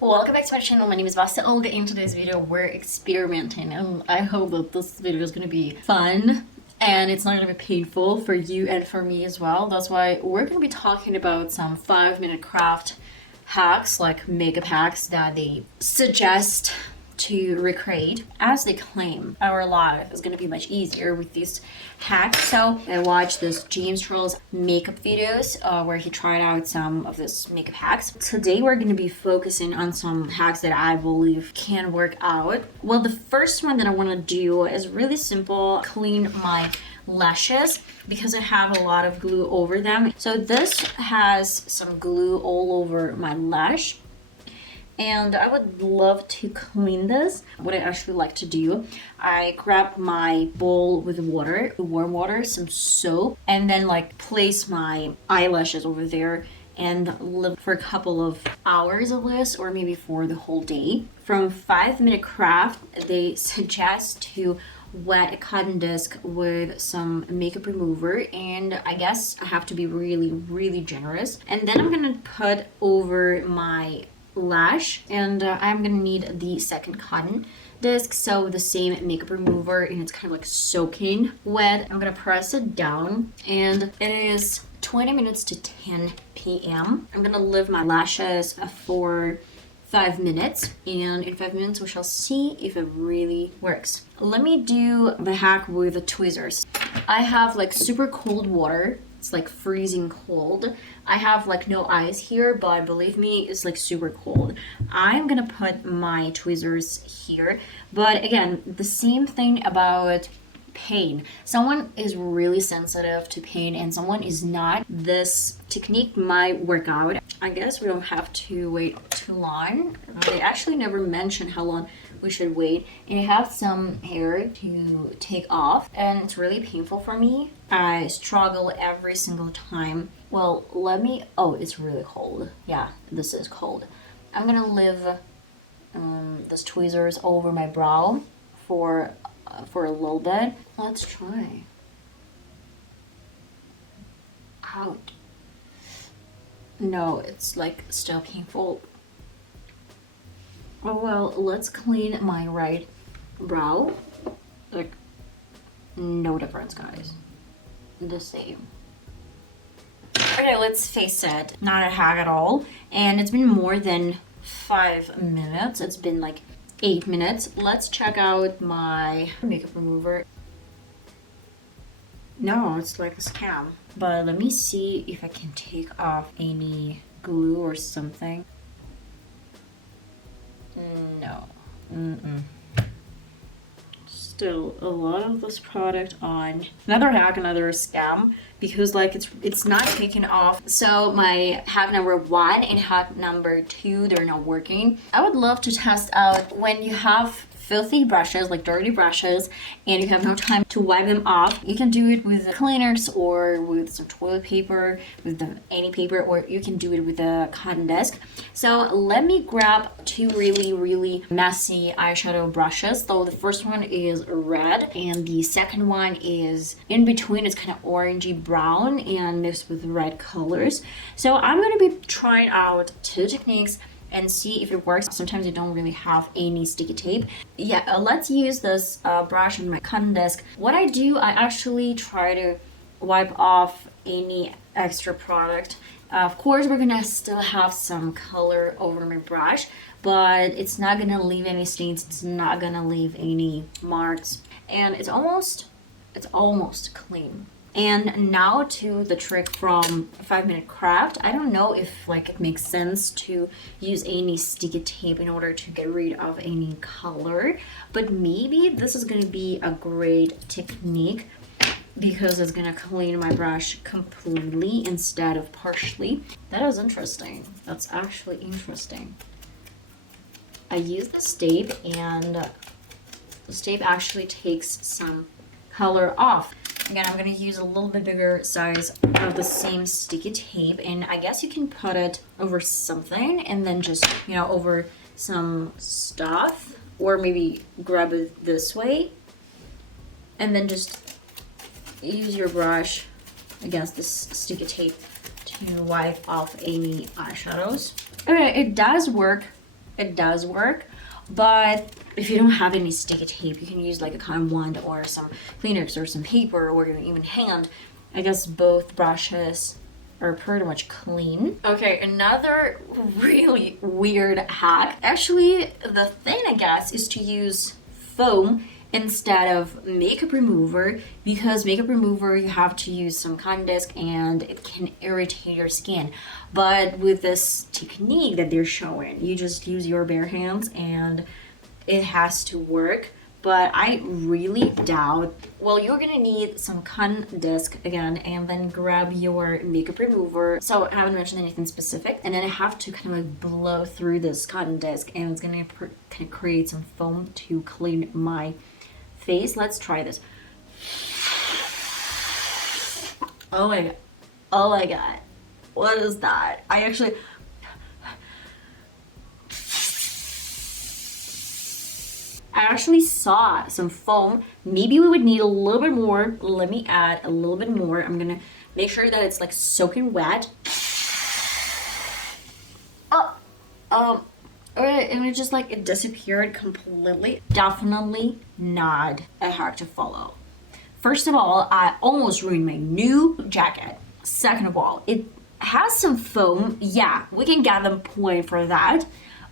Welcome back to my channel. My name is VassaOlga. In today's video we're experimenting and I hope that this video is going to be fun and it's not going to be painful for you and for me as well. That's why we're going to be talking about some 5-minute craft hacks, like makeup hacks that they suggest to recreate. As they claim, our life is going to be much easier with these hacks. So I watched this James Charles makeup videos where he tried out some of this makeup hacks. Today we're going to be focusing on some hacks that I believe can work out. Well, the first one that I want to do is really simple: clean my lashes because I have a lot of glue over them. So this has some glue all over my lash, and I would love to clean this. What I actually like to do, I grab my bowl with water, warm water, some soap, and then like place my eyelashes over there and live for a couple of hours of this, or maybe for the whole day. From 5-minute craft, they suggest to wet a cotton disc with some makeup remover, and I guess I have to be really generous. And then I'm gonna put over my lash, and I'm gonna need the second cotton disc, so the same makeup remover, and it's kind of like soaking wet. I'm gonna press it down, and it is 20 minutes to 10 p.m. I'm gonna leave my lashes for 5 minutes, and in 5 minutes we shall see if it really works. Let me do the hack with the tweezers. I have like super cold water. It's like freezing cold. I have like no ice here, but believe me, it's like super cold. I'm gonna put my tweezers here, but again, the same thing about pain. Someone is really sensitive to pain and someone is not. This technique might work out. I guess we don't have to wait too long. They actually never mention how long we should wait, and I have some hair to take off, and it's really painful for me. I struggle every single time. Well, oh, it's really cold. Yeah, this is cold. I'm gonna leave these tweezers over my brow for a little bit. Let's try. Out. No, it's like still painful. Oh well, let's clean my right brow. Like, no difference, guys. The same. Okay, let's face it, not a hack at all. And it's been more than 5 minutes. It's been like 8 minutes. Let's check out my makeup remover. No, it's like a scam. But let me see if I can take off any glue or something. No. Still a lot of this product on. Another hack, another scam, because like it's not taking off. So my hack number 1 and hack number 2, they're not working. I would love to test out when you have filthy brushes, like dirty brushes, and you have no time to wipe them off. You can do it with cleaners or with some toilet paper, with any paper, or you can do it with a cotton disc. So let me grab 2 really messy eyeshadow brushes. So the first one is red and the second one is in between. It's kind of orangey brown and mixed with red colors. So I'm going to be trying out 2 techniques and see if it works. Sometimes you don't really have any sticky tape. Yeah, let's use this brush on my cotton disc. What I do, I actually try to wipe off any extra product. Of course, we're gonna still have some color over my brush, but it's not gonna leave any stains. It's not gonna leave any marks, and it's almost clean. And now to the trick from 5-minute craft. I don't know if like it makes sense to use any sticky tape in order to get rid of any color, but maybe this is going to be a great technique because it's going to clean my brush completely instead of partially. That is interesting. That's actually interesting. I use this tape, and this tape actually takes some color off. Again, I'm going to use a little bit bigger size of the same sticky tape, and I guess you can put it over something and then just, over some stuff, or maybe grab it this way and then just use your brush against this sticky tape to wipe off any eyeshadows. Okay, it does work it does work. But if you don't have any sticky tape, you can use like a cotton wand or some Kleenex or some paper or even hand. I guess both brushes are pretty much clean. Okay, another really weird hack. Actually, the thing I guess is to use foam instead of makeup remover, because makeup remover you have to use some cotton disc and it can irritate your skin. But with this technique that they're showing, you just use your bare hands and it has to work. But I really doubt. Well, you're gonna need some cotton disc again, and then grab your makeup remover. So I haven't mentioned anything specific, and then I have to kind of like blow through this cotton disc, and it's gonna kind of create some foam to clean my face. Let's try this. Oh my god! Oh my god! What is that? I actually saw some foam. Maybe we would need a little bit more. Let me add a little bit more. I'm gonna make sure that it's like soaking wet. Alright, and it just like it disappeared completely. Definitely not a hack to follow. First of all, I almost ruined my new jacket. Second of all, it has some foam. Yeah, we can get them point for that,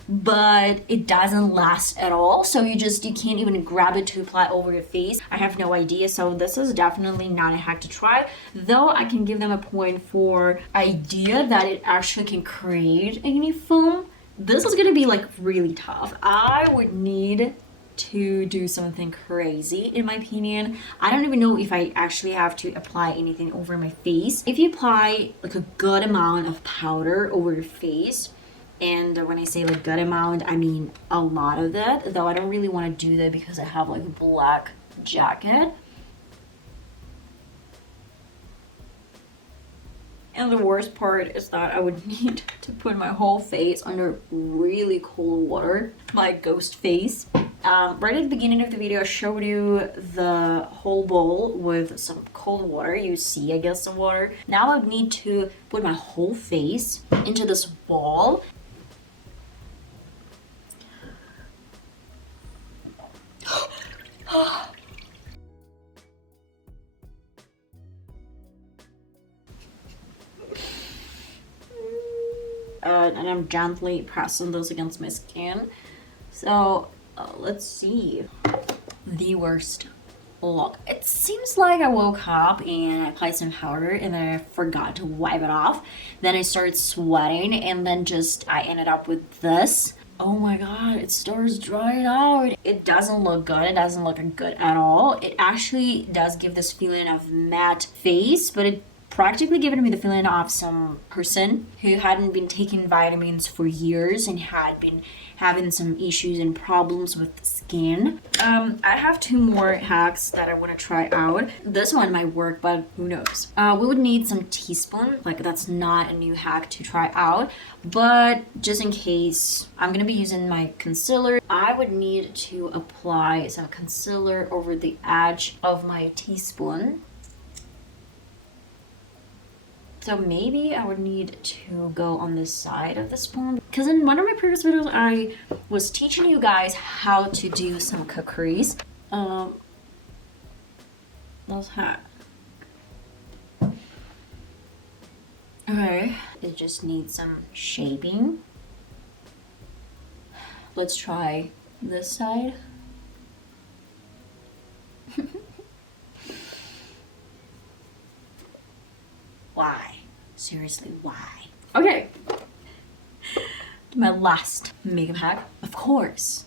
but it doesn't last at all. So you can't even grab it to apply over your face. I have no idea. So this is definitely not a hack to try, though I can give them a point for idea that it actually can create any foam. This is gonna be like really tough. I would need to do something crazy in my opinion. I don't even know if I actually have to apply anything over my face. If you apply like a good amount of powder over your face, and when I say like good amount, I mean a lot of that, though I don't really want to do that because I have like a black jacket. And the worst part is that I would need to put my whole face under really cold water, my ghost face. Right at the beginning of the video, I showed you the whole bowl with some cold water. You see, I guess, some water. Now I would need to put my whole face into this bowl. And I'm gently pressing those against my skin. So let's see. The worst look. It seems like I woke up and I applied some powder and then I forgot to wipe it off. Then I started sweating and then I ended up with this. Oh my god, it starts drying out. It doesn't look good. It doesn't look good at all. It actually does give this feeling of matte face, but it practically given me the feeling of some person who hadn't been taking vitamins for years and had been having some issues and problems with the skin. I have two more hacks that I want to try out. This one might work, but who knows. We would need some teaspoon. Like, that's not a new hack to try out, but just in case, I'm gonna be using my concealer. I would need to apply some concealer over the edge of my teaspoon. So maybe I would need to go on this side of the spoon, because in one of my previous videos I was teaching you guys how to do some cookeries. That's hot. Okay, it just needs some shaping. Let's try this side. Why? Seriously, why? Okay. My last makeup hack. Of course.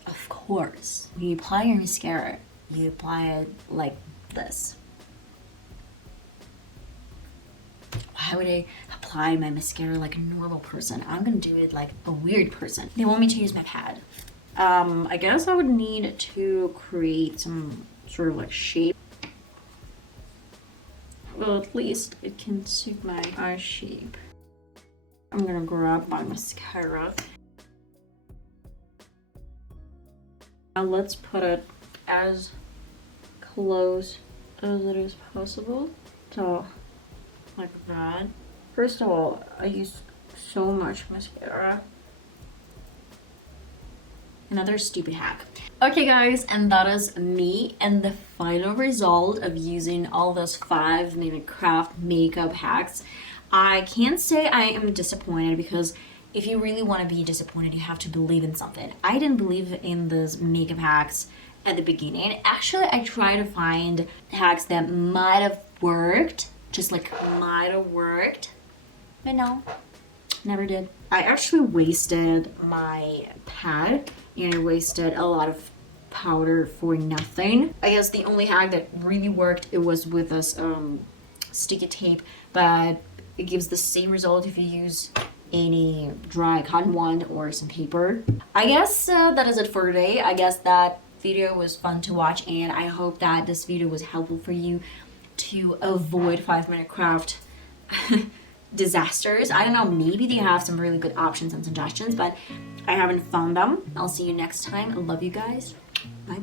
When you apply your mascara, you apply it like this. Why would I apply my mascara like a normal person? I'm gonna do it like a weird person. They want me to use my pad. I guess I would need to create some sort of like shape. Well, at least it can suit my eye shape. I'm gonna grab my mascara. Now let's put it as close as it is possible. So, like that. First of all, I use so much mascara. Another stupid hack. Okay guys, and that is me and the final result of using all those 5-minute craft makeup hacks. I can't say I am disappointed, because if you really want to be disappointed, you have to believe in something. I didn't believe in those makeup hacks at the beginning. Actually, I tried to find hacks that might have worked, just like might have worked, but no, never did. I actually wasted my pad and I wasted a lot of powder for nothing. I guess the only hack that really worked, it was with this sticky tape, but it gives the same result if you use any dry cotton wand or some paper. I guess that is it for today. I guess that video was fun to watch, and I hope that this video was helpful for you to avoid 5-minute craft disasters. I don't know, maybe they have some really good options and suggestions, but I haven't found them. I'll see you next time. I love you guys. Bye.